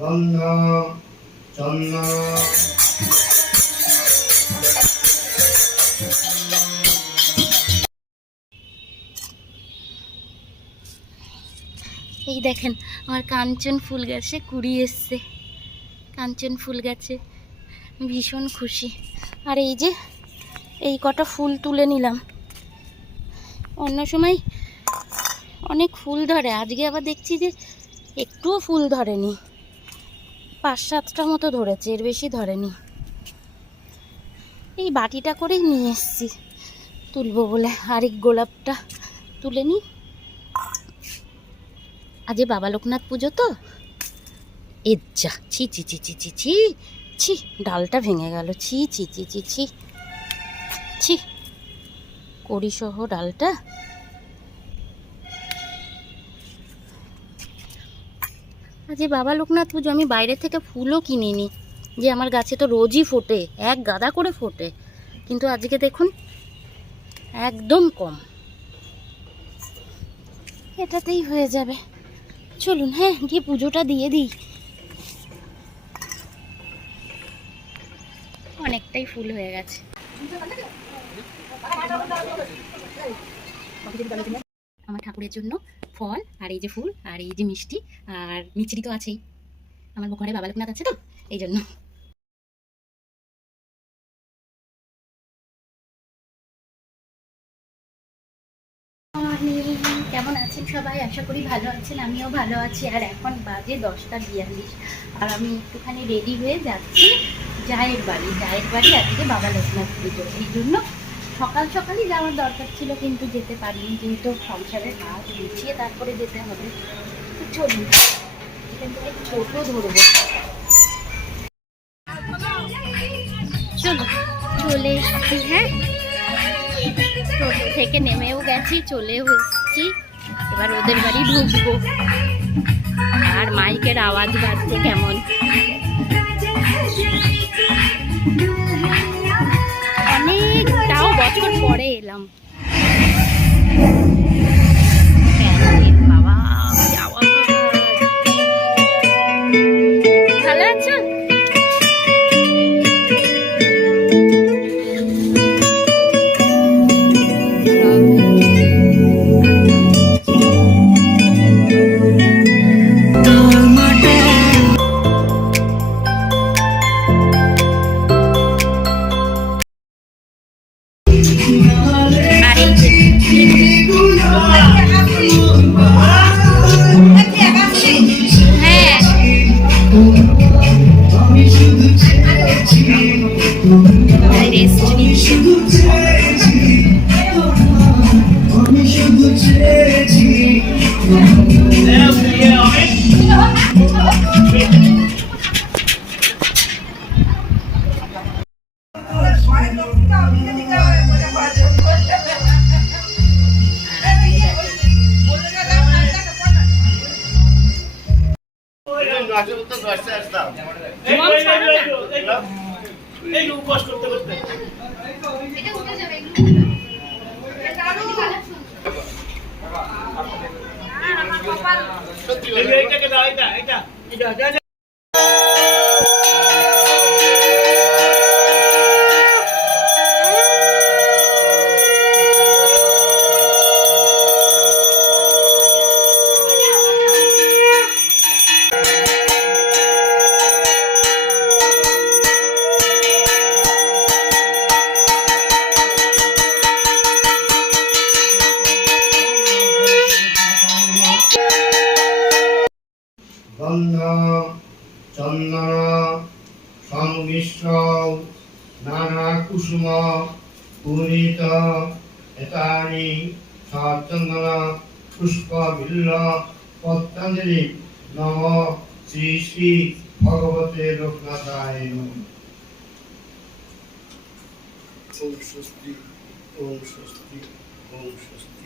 এই দেখেন, আমার কাঞ্চন ফুল গাছে কুড়ি এসছে। কাঞ্চন ফুল গাছে। ভীষণ খুশি। আর এই যে, এই কটা ফুল তুলে নিলাম। অন্য সময় অনেক ফুল ধরে, আজকে আবার দেখছি যে একটুও ফুল ধরেনি। পাঁচ সাতটা মতো ধরেছে এর বেশি ধরেনি এই বাটিটা করেই নিয়ে এসছি তুলবো বলে আর এই গোলাপটা তুলে নিই আজকে বাবা লোকনাথ পুজো তো এ যা ছি ছি ছি ছি ছি ছি ছি ডালটা ভেঙে গেল ছি ছি ছি ছি ছি ছি কড়ি সহ ডালটা আজকে বাবা লোকনাথ পুজো, আমি বাইরে থেকে ফুলও কিনিনি। যে আমার গাছে তো রোজই ফোটে, এক গাদা করে ফোটে। কিন্তু আজকে দেখুন, একদম কম। এটাতেই হয়ে যাবে। চলুন হ্যাঁ গিয়ে পুজোটা দিয়ে দিই। অনেকটাই ফুল হয়ে গেছে। আমার ঠাকুরের জন্য ফল আর এই যে ফুল আর এই যে মিষ্টি আর মিচড়ি তো আছেই। আমার ঘরে বাবা লোকনাথ আছে তো, এই জন্য। কেমন আছেন সবাই? আশা করি ভালো আছেন, আমিও ভালো আছি। আর এখন বাজে দশটা বিয়াল্লিশ, আর আমি একটুখানি রেডি হয়ে যাচ্ছি জায়ের বাড়ি। জায়ের বাড়ি আজকে বাবা লোকনাথ পুজো, এই জন্য সকাল সকালই যাওয়ার দরকার ছিল, কিন্তু যেতে পারিনি, যেহেতু সংসারের কাজ গুছিয়ে তারপরে যেতে হবে। চলুন এখান থেকে ছোটো ধরবো। চলো, চলে এসছি হ্যাঁ? টোটো থেকে নেমেও গেছি, চলেও এসেছি। এবার ওদের বাড়ি ঢুকবো। আর মাইকের আওয়াজ বাজছে কেমন? উপবাস করতে করতে। এইটাকে দাও এটা এটা এটা ওম স্বস্তি ওম স্বস্তি ওম স্বস্তি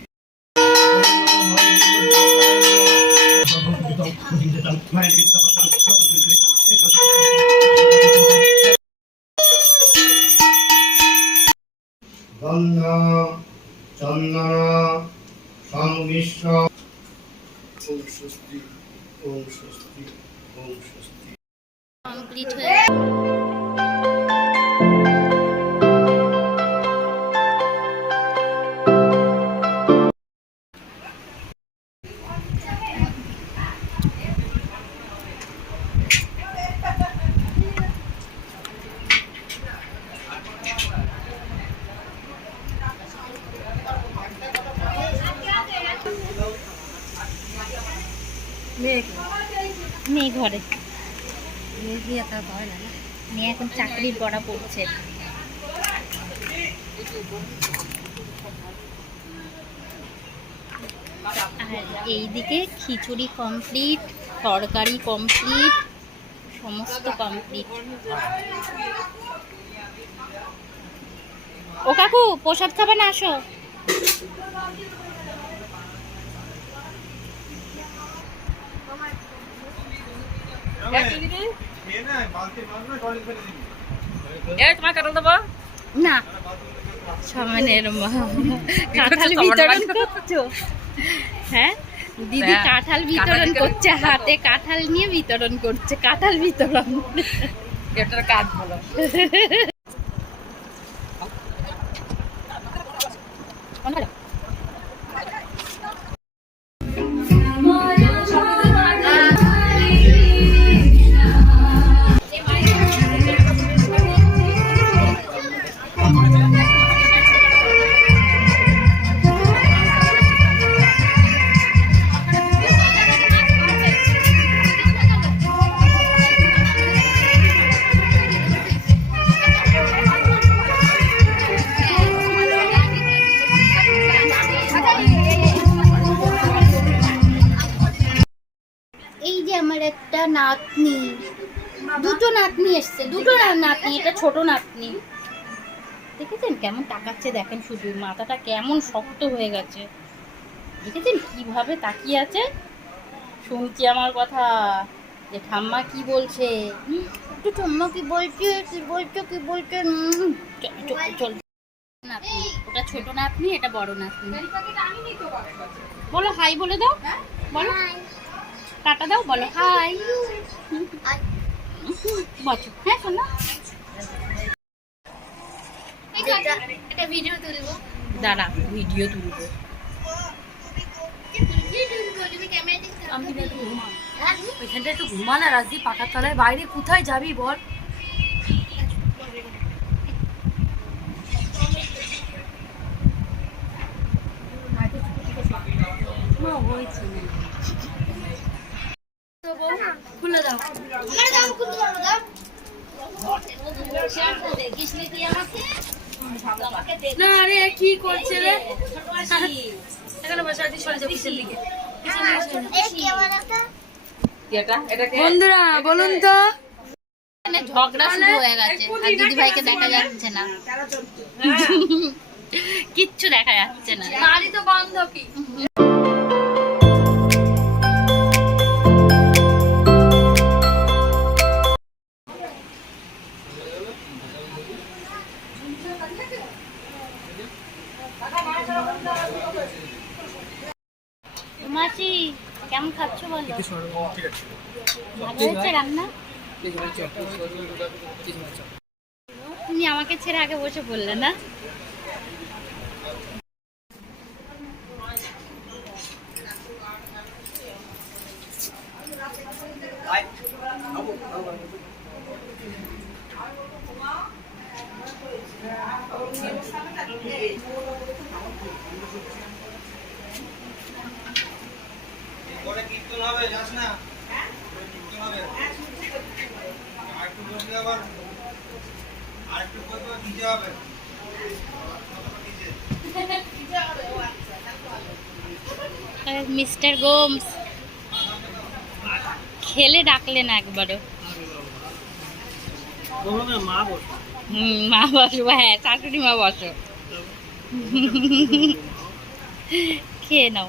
গন্ধ চন্দন সংমিশ্র ওম স্বস্তি ওম স্বস্তি ওম স্বস্তি কমপ্লিট হয়ে মেয়ে এখন চাকরির পড়া পড়ছে। আর এইদিকে খিচুড়ি কমপ্লিট তরকারি কমপ্লিট সমস্ত কমপ্লিট ও কাকু, প্রসাদ খাবে না আসো। তোমার কাটাল দেবো? না। সামনের কাঁঠাল বিতরণ করছ? হ্যাঁ? দিদি হ্যাঁ, কাঁঠাল বিতরণ করছে হাতে কাঁঠাল নিয়ে বিতরণ করছে কাঁঠাল বিতরণ। এটার কাজ ভালো। নাতনি। দুটো নাতনি এসছে দুটো নাতনি এটা ছোট নাতনি। দেখেছেন কেমন তাকাচ্ছে দেখেন শুধু মাথাটা কেমন শক্ত হয়ে গেছে। দেখেছেন কীভাবে তাকিয়ে আছে? শুনছি আমার কথা। যে ঠাম্মা কি বলছে? একটু ঠাম্মা কি বলছে? কি বলছো? কি বলছে? চল, নাতনি ওটা ছোট নাতনি এটা বড় নাতনি। বলো হাই বলে দাও। বলো। টাটা দাও বলো হাই। বলো হ্যাঁ শোনো। একটা ভিডিও তুলবো। দাঁড়া ভিডিও তুলবো। আমি একটু ঘুমা ওইখানটা একটু ঘুমা না রাজি পাকার তলায়। বাইরে কোথায় যাবি বল? না, হয়েছে না। খুলে দাও না রে কি করছে রে? এখানে বসে আছি সরে যাও পিছন দিকে। পিছন দিকে সরে যাও। এটা এটা কে? বন্ধুরা বলুন তো। ঝগড়া শুরু হয়ে গেছে আর দিদি ভাইকে দেখা যাচ্ছে না। কিচ্ছু দেখা যাচ্ছে না। বাড়ি তো বন্ধ কি? কেমন খাচ্ছ বলো? ভালো হয়েছে রান্না? তুমি আমাকে ছেড়ে আগে বসে বললে না? পরে কীর্তন হবে? যাস না। কীর্তন হবে? আর একটু বসলে আবার? আর একটু বসলে আবার নিজে হবে? মিস্টার গোমস খেলে ডাকলে না একবারও। মা বল হুম মা বসো হ্যাঁ শাশুড়ি মা বসো। খেয়ে নাও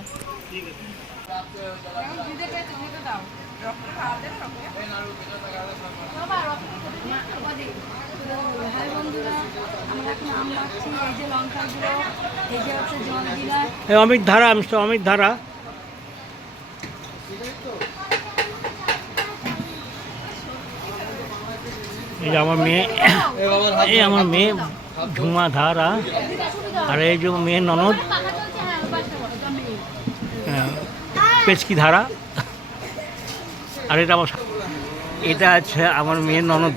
হাই বন্ধুরা আমরা এখন আম মাখছি এই যে লঙ্কা গুঁড়ো এই যে হচ্ছে জল দিলাম অমিত ধারা মিস্টার অমিত ধারা। এই যে আমার মেয়ে এই আমার মেয়ে ঝুমা ধারা আর এই যে মেয়ে ননদ হ্যাঁ, পেচকি ধারা। আর এটা আমার এটা আছে আমার মেয়ের ননদ।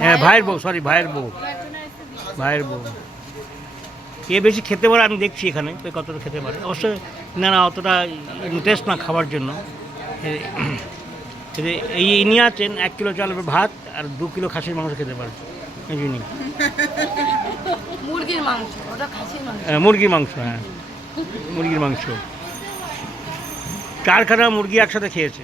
হ্যাঁ ভাইয়ের বউ সরি ভাইয়ের বউ। ভাইয়ের বউ। কে বেশি খেতে পারে আমি দেখছি এখানে কে কতটা খেতে পারে। অবশ্যই না না অতটা ইন্টারেস্ট না খাওয়ার জন্য। এই ইনি আছেন এক কিলো চাল ভাত আর দু কিলো খাসির মাংস খেতে পারে। মুরগির মাংস ওটা খাসির মাংস। হ্যাঁ, মুরগির মাংস হ্যাঁ। মুরগির মাংস। চারখানা মুরগি একসাথে খেয়েছে?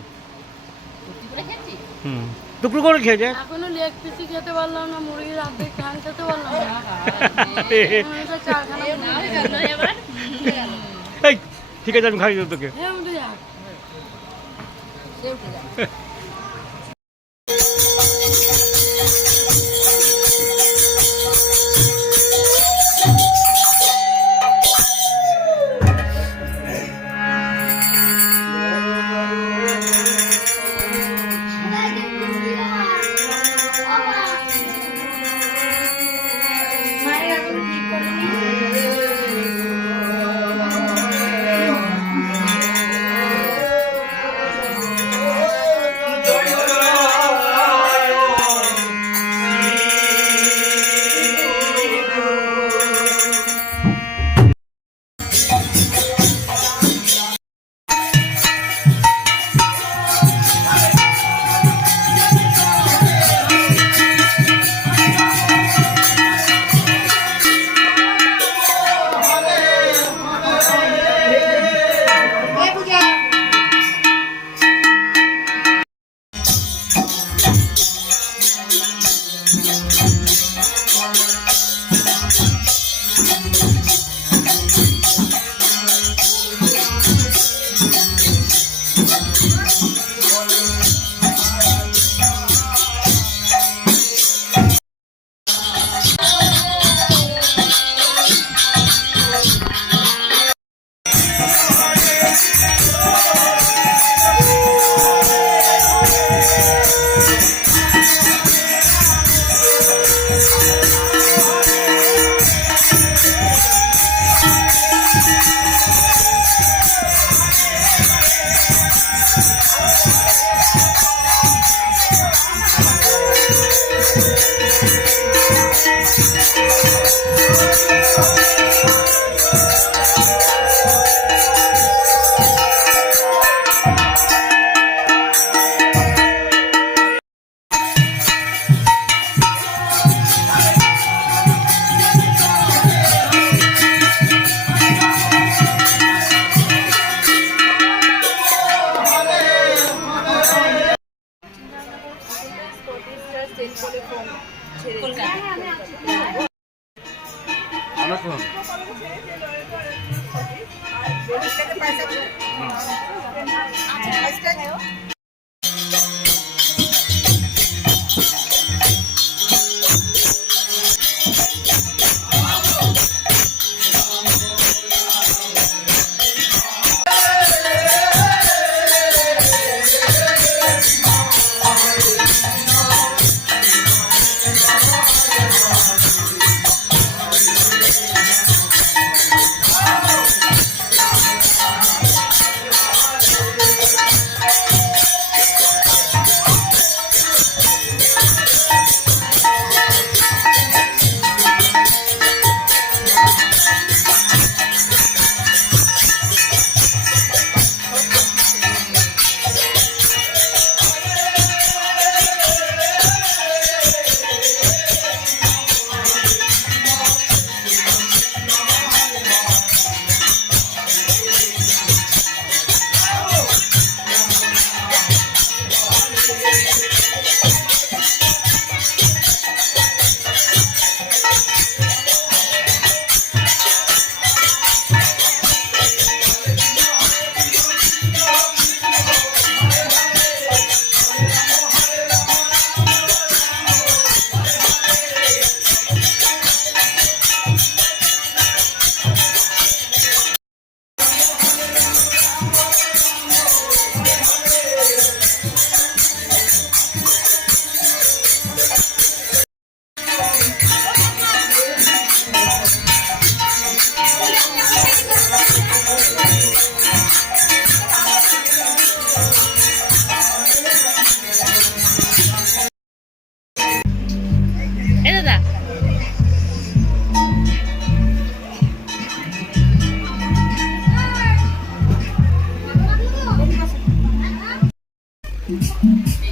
হুম। টুকরো করে খেয়েছে এখনও লেগ পিসি খেতে পারলাম না মুরগির অর্ধেক কান খেতে পারলাম না। এই ঠিক আছে আমি খাই তোকে। হে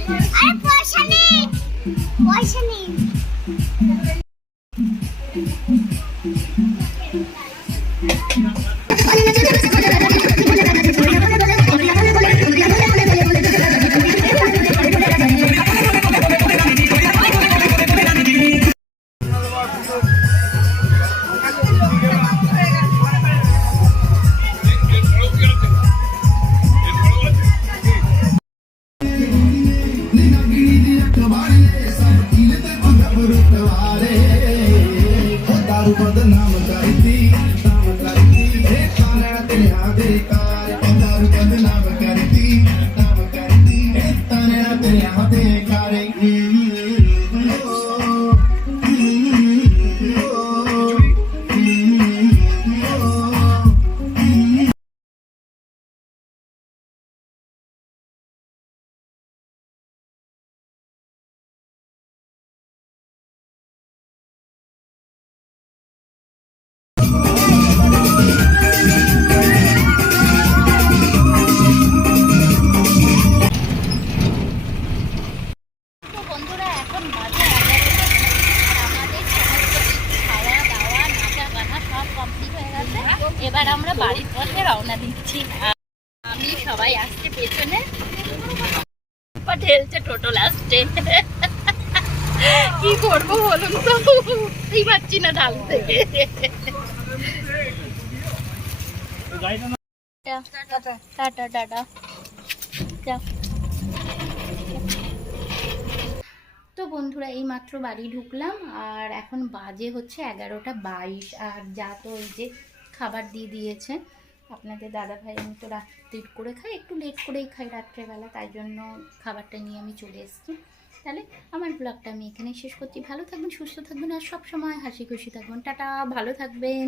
আরে পয়সা নেই পয়সা নেই। உமது நாமத்தாய் টাটা টাটা। তো বন্ধুরা এই মাত্র বাড়ি ঢুকলাম, আর এখন বাজে হচ্ছে এগারোটা বাইশ। আর যা তো ওই যে খাবার দিয়ে দিয়েছে, আপনাদের দাদা ভাই আমি তো রাত্রির করে খাই, একটু লেট করেই খাই রাত্রেবেলা, তাই জন্য খাবারটা নিয়ে আমি চলে এসেছি। তাহলে আমার ব্লগটা আমি এখানেই শেষ করছি। ভালো থাকবেন, সুস্থ থাকবেন, আর সব সময় হাসি খুশি থাকবেন। টাটা, ভালো থাকবেন।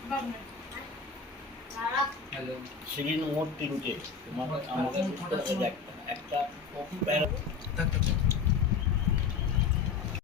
সিরিজ মোট তিনটে। তোমার আমাদের একটা একটা